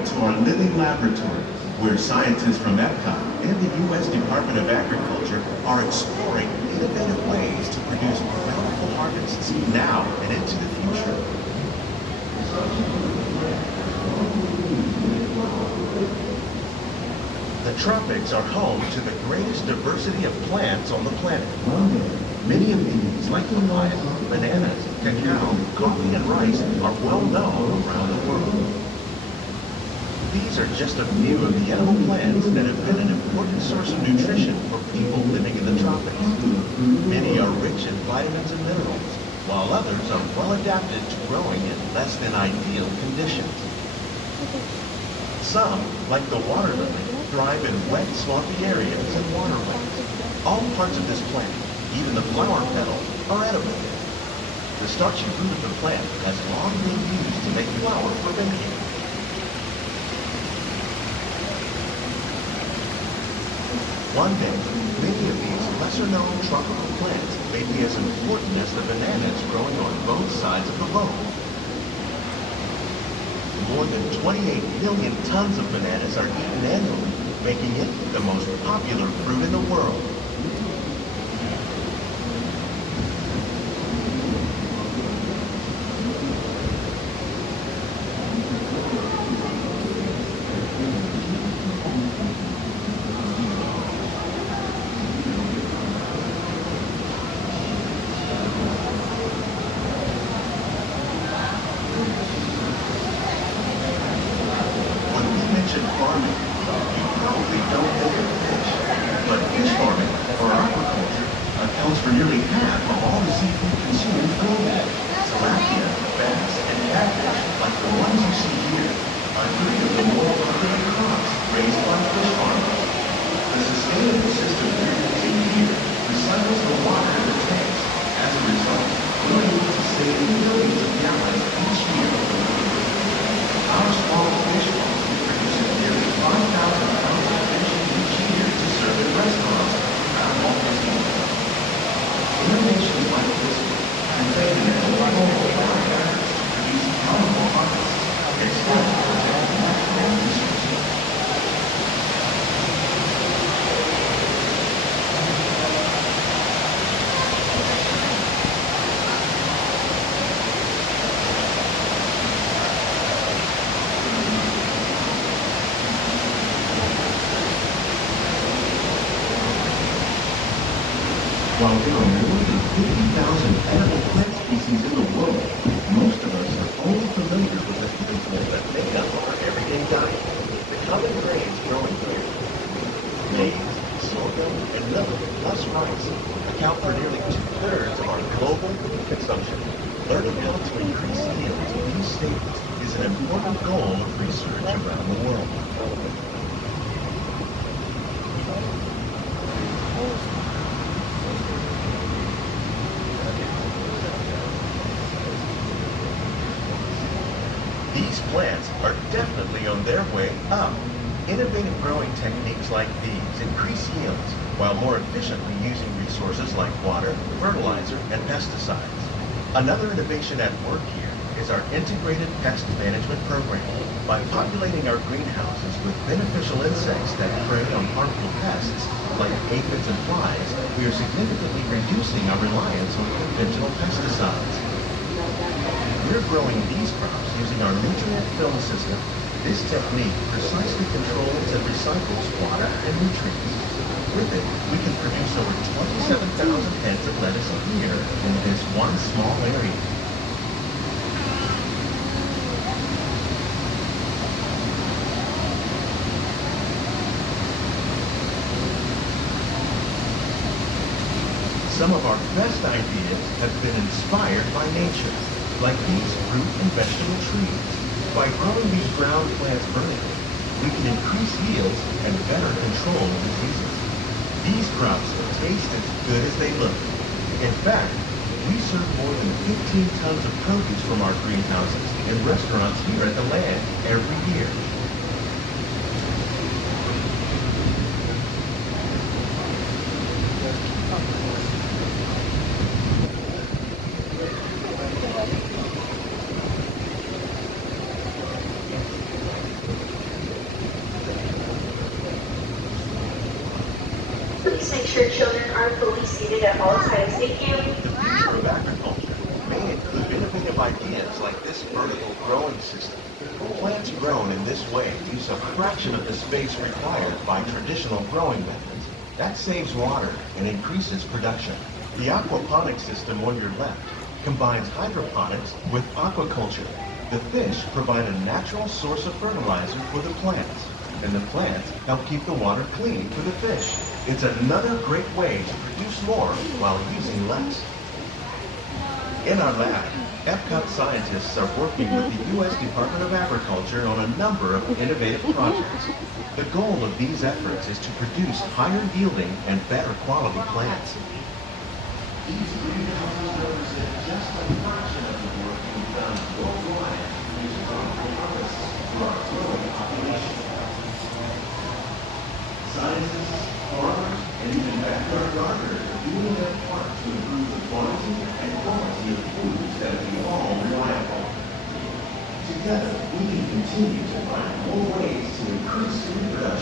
Welcome to our living laboratory, where scientists from Epcot and the U.S. Department of Agriculture are exploring innovative ways to produce bountiful harvests now and into the future. The tropics are home to the greatest diversity of plants on the planet. Many of these, like papaya, bananas, cacao, coffee, and rice, are well known around the world. These are just a few of the edible plants that have been an important source of nutrition for people living in the tropics. Many are rich in vitamins and minerals, while others are well adapted to growing in less than ideal conditions. Some, like the water lily, thrive in wet, swampy areas and waterways. All parts of this plant, even the flower petals, are edible. The starchy root of the plant has long been used to make flour for baking. One day, many of these lesser-known tropical plants may be as important as the bananas growing on both sides of the road. More than 28 million tons of bananas are eaten annually, making it the most popular fruit in the world. Farming, you probably don't think of fish, but fish farming, or aquaculture, accounts for nearly half of all the seafood consumed globally. Tilapia, bass, and catfish, like the ones you see here, are three of the more popular crops raised by fish farmers. The sustainable system we're using here recycles the water in the tanks. As a result, we're able to save millions of gallons each year. Our small fish farm nearly 5,000 pounds of fish each year to serve in restaurants around Walt Disney World. Innovations like this one can play an important role in our efforts to produce powerful harvests and still protect natural resources. While there are more than 50,000 edible plant species in the world, most of us are only familiar with the handful that make up our everyday diet. The common grains growing here, maize, sorghum, and millet, plus rice, account for nearly 2/3 of our global food consumption. Learning how to increase yields of these staples is an important goal of research around the world. These plants are definitely on their way up. Innovative growing techniques like these increase yields while more efficiently using resources like water, fertilizer, and pesticides. Another innovation at work here is our integrated pest management program. By populating our greenhouses with beneficial insects that prey on harmful pests like aphids and flies, we are significantly reducing our reliance on conventional pesticides. We're growing these crops using our nutrient film system. This technique precisely controls and recycles water and nutrients. With it, we can produce over 27,000 heads of lettuce a year in this one small area. Some of our best ideas have been inspired by nature, like these fruit and vegetable trees. By growing these ground plants vertically, we can increase yields and better control diseases. These crops taste as good as they look. In fact, we serve more than 15 tons of produce from our greenhouses in restaurants here at the Land every year. Please make sure children are fully seated at all times. Thank you. The future of agriculture may include innovative ideas like this vertical growing system. Plants grown in this way use a fraction of the space required by traditional growing methods. That saves water and increases production. The aquaponics system on your left combines hydroponics with aquaculture. The fish provide a natural source of fertilizer for the plants, and the plants help keep the water clean for the fish. It's another great way to produce more while using less. In our lab, Epcot scientists are working with the U.S. Department of Agriculture on a number of innovative projects. The goal of these efforts is to produce higher yielding and better quality plants. These greenhouses represent just a fraction of the work being done worldwide to use aquaponics for our growing population. Scientists, farmers, and even backyard gardeners are doing their part to improve the quantity and quality of foods that we all rely upon. Together, we can continue to find more ways to increase food production.